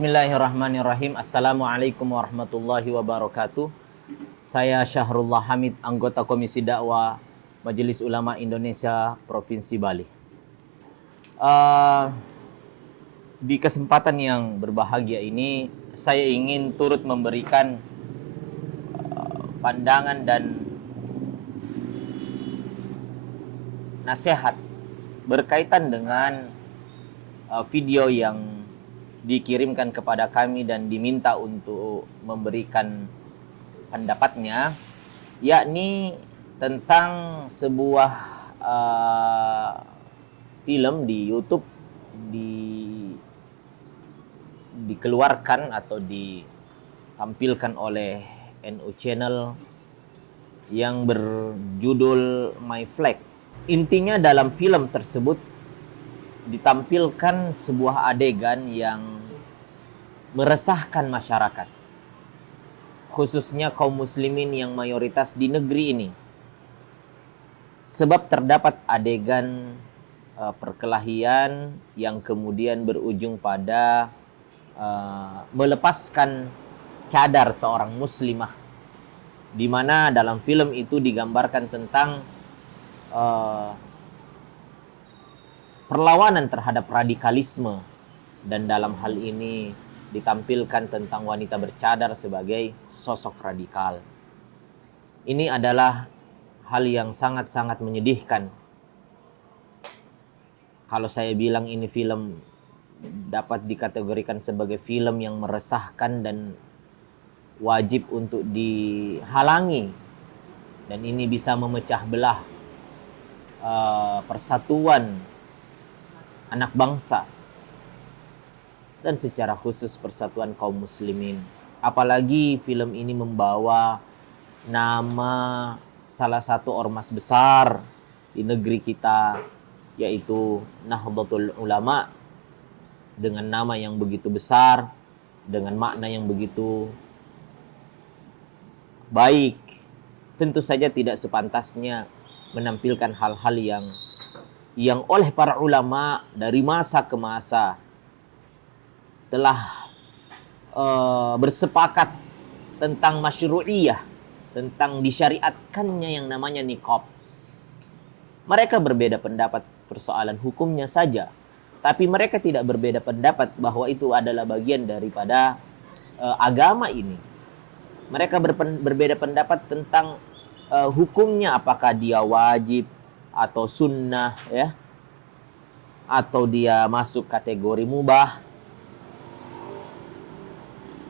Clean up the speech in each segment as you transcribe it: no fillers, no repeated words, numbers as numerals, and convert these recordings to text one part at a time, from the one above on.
Bismillahirrahmanirrahim. Assalamualaikum warahmatullahi wabarakatuh. Saya Syahrullah Hamid, anggota Komisi Dakwah Majelis Ulama Indonesia Provinsi Bali. Di kesempatan yang berbahagia ini, saya ingin turut memberikan pandangan dan nasihat berkaitan dengan video yang dikirimkan kepada kami dan diminta untuk memberikan pendapatnya, yakni tentang sebuah film di YouTube dikeluarkan atau ditampilkan oleh NU Channel yang berjudul My Flag. Intinya dalam film tersebut ditampilkan sebuah adegan yang meresahkan masyarakat, khususnya kaum muslimin yang mayoritas di negeri ini. Sebab terdapat adegan perkelahian yang kemudian berujung pada melepaskan cadar seorang muslimah, di mana dalam film itu digambarkan tentang perlawanan terhadap radikalisme, dan dalam hal ini ditampilkan tentang wanita bercadar sebagai sosok radikal. Ini adalah hal yang sangat-sangat menyedihkan. Kalau saya bilang ini film dapat dikategorikan sebagai film yang meresahkan dan wajib untuk dihalangi, dan ini bisa memecah belah persatuan anak bangsa, dan secara khusus persatuan kaum muslimin. Apalagi film ini membawa nama salah satu ormas besar di negeri kita, yaitu Nahdlatul Ulama, dengan nama yang begitu besar, dengan makna yang begitu baik. Tentu saja tidak sepantasnya menampilkan hal-hal yang oleh para ulama dari masa ke masa telah bersepakat tentang masyru'iyah, tentang disyariatkannya yang namanya niqab. Mereka berbeda pendapat persoalan hukumnya saja, tapi mereka tidak berbeda pendapat bahwa itu adalah bagian daripada agama ini. Mereka berbeda pendapat tentang hukumnya, apakah dia wajib atau sunnah, ya, atau dia masuk kategori mubah.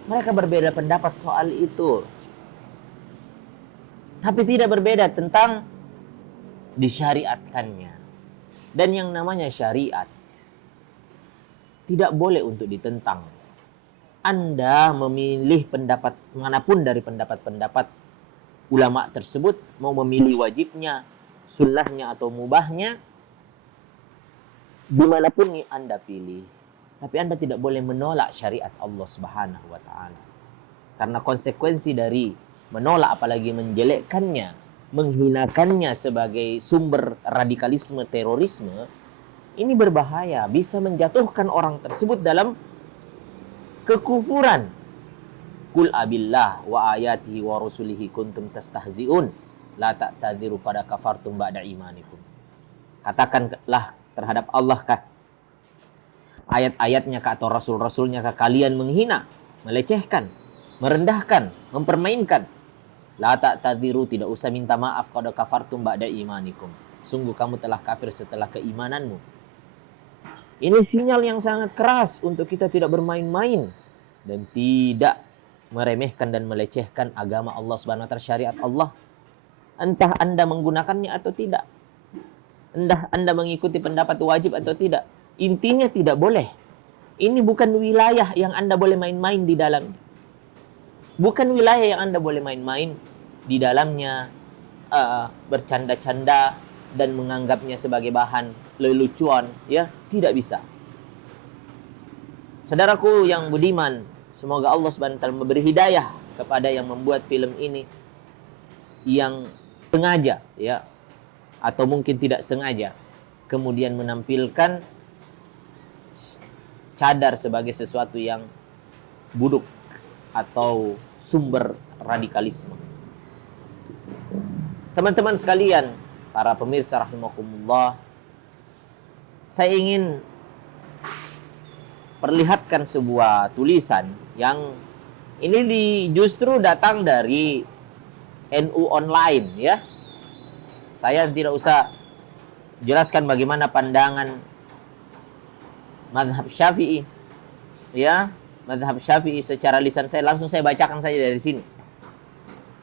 Mereka berbeda pendapat soal itu, tapi tidak berbeda tentang disyariatkannya. Dan yang namanya syariat tidak boleh untuk ditentang. Anda memilih pendapat manapun dari pendapat-pendapat ulama tersebut, mau memilih wajibnya, sunnahnya atau mubahnya, dimanapun Anda pilih, tapi Anda tidak boleh menolak syariat Allah Subhanahu wa Ta'ala. Karena konsekuensi dari menolak, apalagi menjelekkannya, menghinakannya sebagai sumber radikalisme, terorisme, ini berbahaya, bisa menjatuhkan orang tersebut dalam kekufuran. Qul abillah wa ayatihi wa rusulihi kuntum tastahzi'un la ta'tadiru pada kafartum ba'da imanikum. Katakanlah terhadap Allah kah, ayat-ayatnya kah, atau rasul-rasulnya kah, kalian menghina, melecehkan, merendahkan, mempermainkan. La ta'tadiru, tidak usah minta maaf, pada kafartum ba'da imanikum, sungguh kamu telah kafir setelah keimananmu. Ini sinyal yang sangat keras untuk kita tidak bermain-main dan tidak meremehkan dan melecehkan agama Allah Subhanahu wa Ta'ala, syariat Allah. Entah Anda menggunakannya atau tidak, entah Anda mengikuti pendapat wajib atau tidak, intinya tidak boleh. Ini bukan wilayah yang Anda boleh main-main di dalamnya. Bukan wilayah yang Anda boleh main-main di dalamnya, bercanda-canda dan menganggapnya sebagai bahan lelucuan, ya, tidak bisa. Saudaraku yang budiman, semoga Allah Subhanahu wa Ta'ala memberi hidayah kepada yang membuat film ini, yang sengaja, ya, atau mungkin tidak sengaja, kemudian menampilkan cadar sebagai sesuatu yang buduk atau sumber radikalisme. Teman-teman sekalian, para pemirsa rahimakumullah, saya ingin perlihatkan sebuah tulisan yang ini justru datang dari NU Online ya. Saya tidak usah jelaskan bagaimana pandangan mazhab Syafi'i ya, mazhab Syafi'i secara lisan saya, langsung saya bacakan saja dari sini.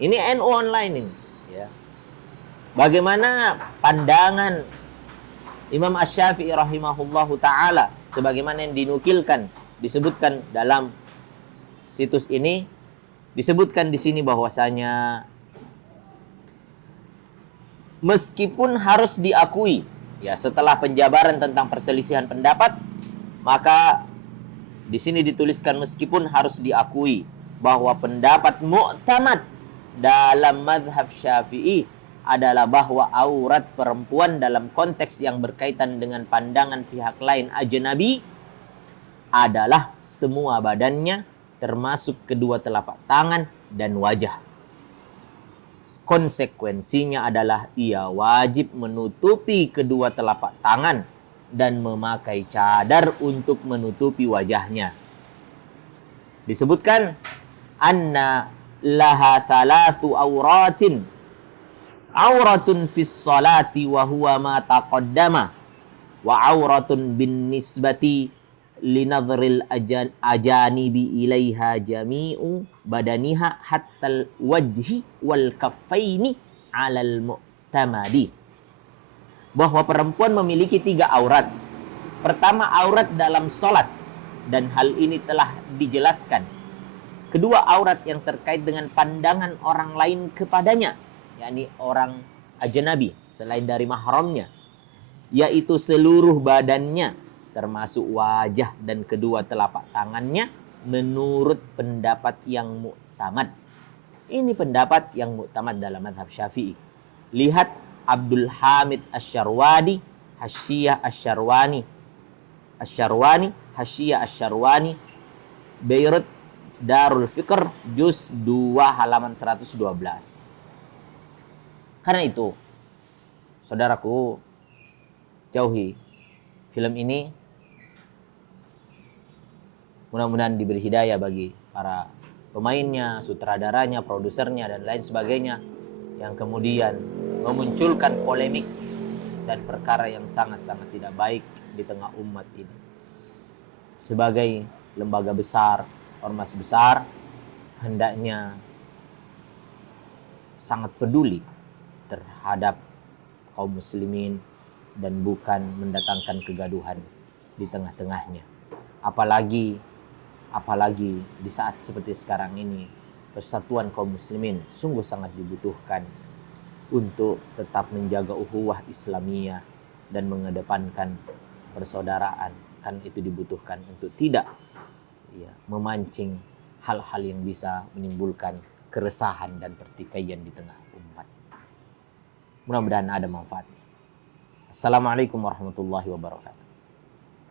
Ini NU Online ini ya. Bagaimana pandangan Imam Asy-Syafi'i rahimahullahu taala sebagaimana yang dinukilkan, disebutkan dalam situs ini, disebutkan di sini bahwasanya meskipun harus diakui ya, setelah penjabaran tentang perselisihan pendapat, maka di sini dituliskan meskipun harus diakui bahwa pendapat mu'tamad dalam mazhab Syafi'i adalah bahwa aurat perempuan dalam konteks yang berkaitan dengan pandangan pihak lain ajnabi adalah semua badannya termasuk kedua telapak tangan dan wajah. Konsekuensinya adalah ia wajib menutupi kedua telapak tangan dan memakai cadar untuk menutupi wajahnya. Disebutkan anna laha thalathu auratin, auratun fis salati wa huwa ma taqaddama, wa auratun bin nisbati linadhril ajanibi ilaiha jami'u badaniha hattal wajhi wal kaffaini alal mu'tamadi. Bahwa perempuan memiliki 3 aurat. Pertama, aurat dalam salat, dan hal ini telah dijelaskan. Kedua, aurat yang terkait dengan pandangan orang lain kepadanya, yakni orang ajnabi selain dari mahramnya, yaitu seluruh badannya termasuk wajah dan kedua telapak tangannya menurut pendapat yang mu'tamad. Ini pendapat yang mu'tamad dalam mazhab Syafi'i. Lihat Abdul Hamid Asy-Syarwani, Hasyiyah Asy-Syarwani, Hasyiyah Asy-Syarwani, Beirut Darul Fikr, juz 2 halaman 112. Karena itu, saudaraku, jauhi film ini. Mudah-mudahan diberi hidayah bagi para pemainnya, sutradaranya, produsernya, dan lain sebagainya, yang kemudian memunculkan polemik dan perkara yang sangat-sangat tidak baik di tengah umat ini. Sebagai lembaga besar, ormas besar, hendaknya sangat peduli terhadap kaum muslimin dan bukan mendatangkan kegaduhan di tengah-tengahnya. Apalagi di saat seperti sekarang ini, persatuan kaum muslimin sungguh sangat dibutuhkan untuk tetap menjaga ukhuwah Islamiyah dan mengedepankan persaudaraan. Kan itu dibutuhkan untuk tidak memancing hal-hal yang bisa menimbulkan keresahan dan pertikaian di tengah umat. Mudah-mudahan ada manfaat. Assalamualaikum warahmatullahi wabarakatuh.